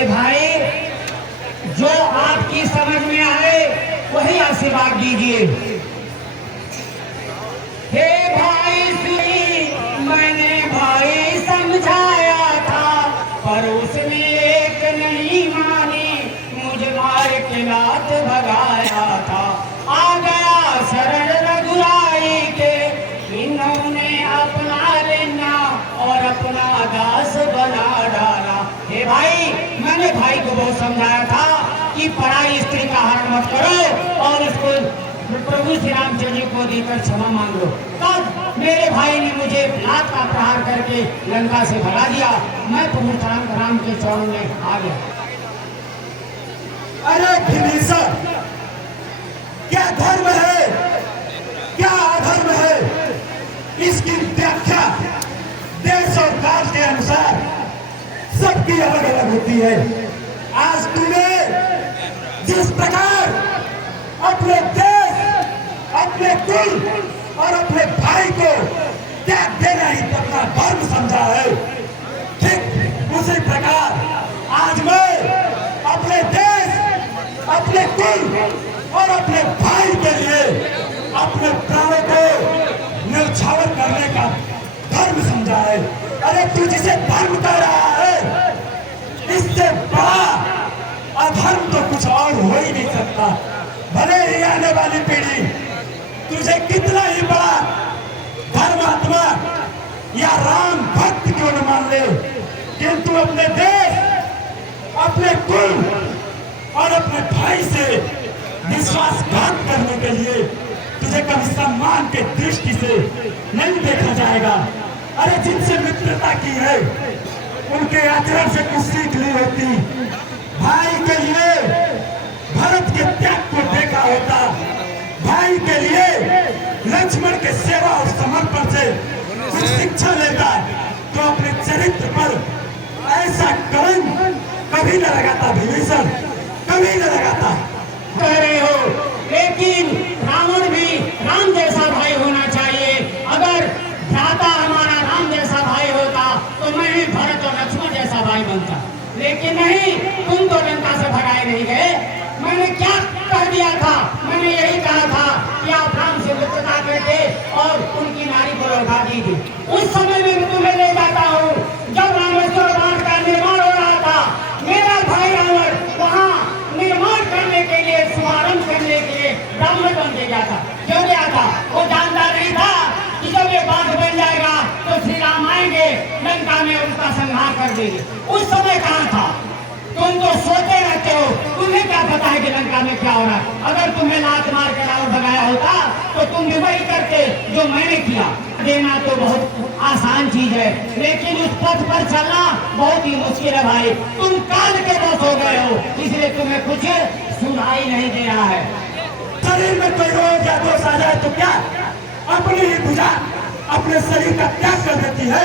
हे भाई, जो आपकी समझ में आए वही आशीर्वाद दीजिए। हे भाई सुनी, मैंने भाई समझाया था, पर उसने एक नहीं मानी, मुझे मार के लात भगाया था। आ गया शरण रघुराई के, इन्होंने अपना लेना और अपना दास बना डाला। हे भाई, मैंने भाई को बहुत समझाया था कि पराई स्त्री का हरण मत करो और उसको प्रभु श्री रामचंद्र जी को देकर क्षमा मांग लो। तब मेरे भाई ने मुझे लात का प्रहार करके लंका से भगा दिया। मैं प्रभु राम के चरणों में आ गया। अरे विभीषण, क्या धर्म है, क्या अधर्म है, इसकी व्याख्या देश और काल के अनुसार सबकी अलग अलग होती है। आज तूने जिस प्रकार अपने देश, अपने कुल और अपने भाई को त्याग देना ही अपना धर्म समझा है, ठीक उसी प्रकार आज मैं अपने देश, अपने कुल और अपने भाई के लिए अपने प्राणों को न्यौछावर करने का धर्म समझा है। अरे तू जिसे धर्म कह रहा है, इससे बड़ा अधर्म तो कुछ और हो ही नहीं सकता। भले ही आने वाली पीढ़ी तुझे कितना ही बड़ा धर्मात्मा या राम भक्त क्यों न मान ले, किंतु अपने देश, अपने कुल और अपने भाई से विश्वासघात करने के लिए तुझे कभी सम्मान के दृष्टि से नहीं देखा जाएगा। अरे जिनसे मित्रता की है उनके आचरण से कुछ सीख ली होती। भाई के लिए भरत के त्याग को देखा होता, भाई के लिए लक्ष्मण के सेवा और समर्पण से कुछ शिक्षा लेता, तो अपने चरित्र पर ऐसा कलंक कभी न लगाता। विभीषण कभी न लगाता। कह रहे हो, लेकिन रावण भी राम जैसा भाई होना चाहिए। अगर भ्राता हमारा राम जैसा भाई होता तो मैं भी भरत और लक्ष्मण जैसा भाई बनता, लेकिन नहीं, तुम तो लंका से भगाए नहीं गए। मैंने क्या कह दिया था? मैंने यही कहा था कि आप राम से मित्रता करते और उनकी नारी को लौटा दीजिए। उस समय में मैं तुम्हें ले जाता हूँ जब रामेश्वर बांध का निर्माण हो रहा था। मेरा भाई रावण वहाँ निर्माण करने के लिए, शुभारंभ करने के लिए ब्राह्मण बन के गया था। क्यों गया था? वो जानता नहीं था कि जब ये बांध बन जाएगा तो श्री राम आएंगे, लंका में उनका संहार कर देंगे। उस समय कहाँ था? तुम तो सोते रहते हो, तुम्हें क्या पता है कि लंका में क्या हो रहा है? अगर तुम्हें लात मार कर रावण भगाया होता तो तुम भी वही करते जो मैंने किया। देना तो बहुत आसान चीज है, लेकिन उस पथ पर चलना बहुत ही मुश्किल है भाई। तुम काल के बस हो गए हो, इसलिए तुम्हें कुछ सुनाई नहीं दे रहा है। शरीर में कोई रोग या दोष आ जाए तो क्या अपनी ही भुजा अपने शरीर का त्याग कर देती है?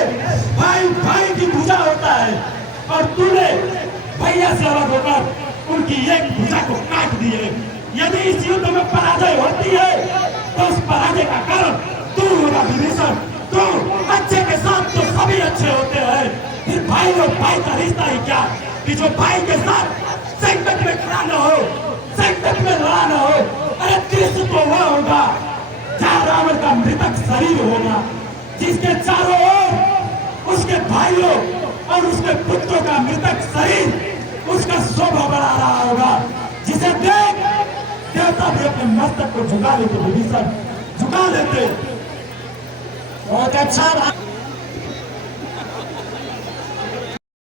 भाई भाई की भुजा होता है और तूने भैया से अलग होकर उनकी एक भुजा को काट दिए। यदि इस युद्ध में पराजय होती है तो उस पराजय का कारण तू होगा विभीषण। तू अच्छे के साथ तो सभी अच्छे होते हैं, फिर भाई और भाई का रिश्ता ही क्या कि जो भाई के साथ संकट में खड़ा न हो, संकट में लड़ा न हो। अरे कृष्ण तो वह होगा जहाँ रावण का मृतक शरीर होगा, जिसके चारों ओर उसके भाइयों और उसके पुत्रों का मृतक शरीर उसका शोभा बढ़ा रहा होगा, जिसे देख देवता भी अपने मस्तक को झुका लेते, विभीषण झुका लेते। बहुत अच्छा।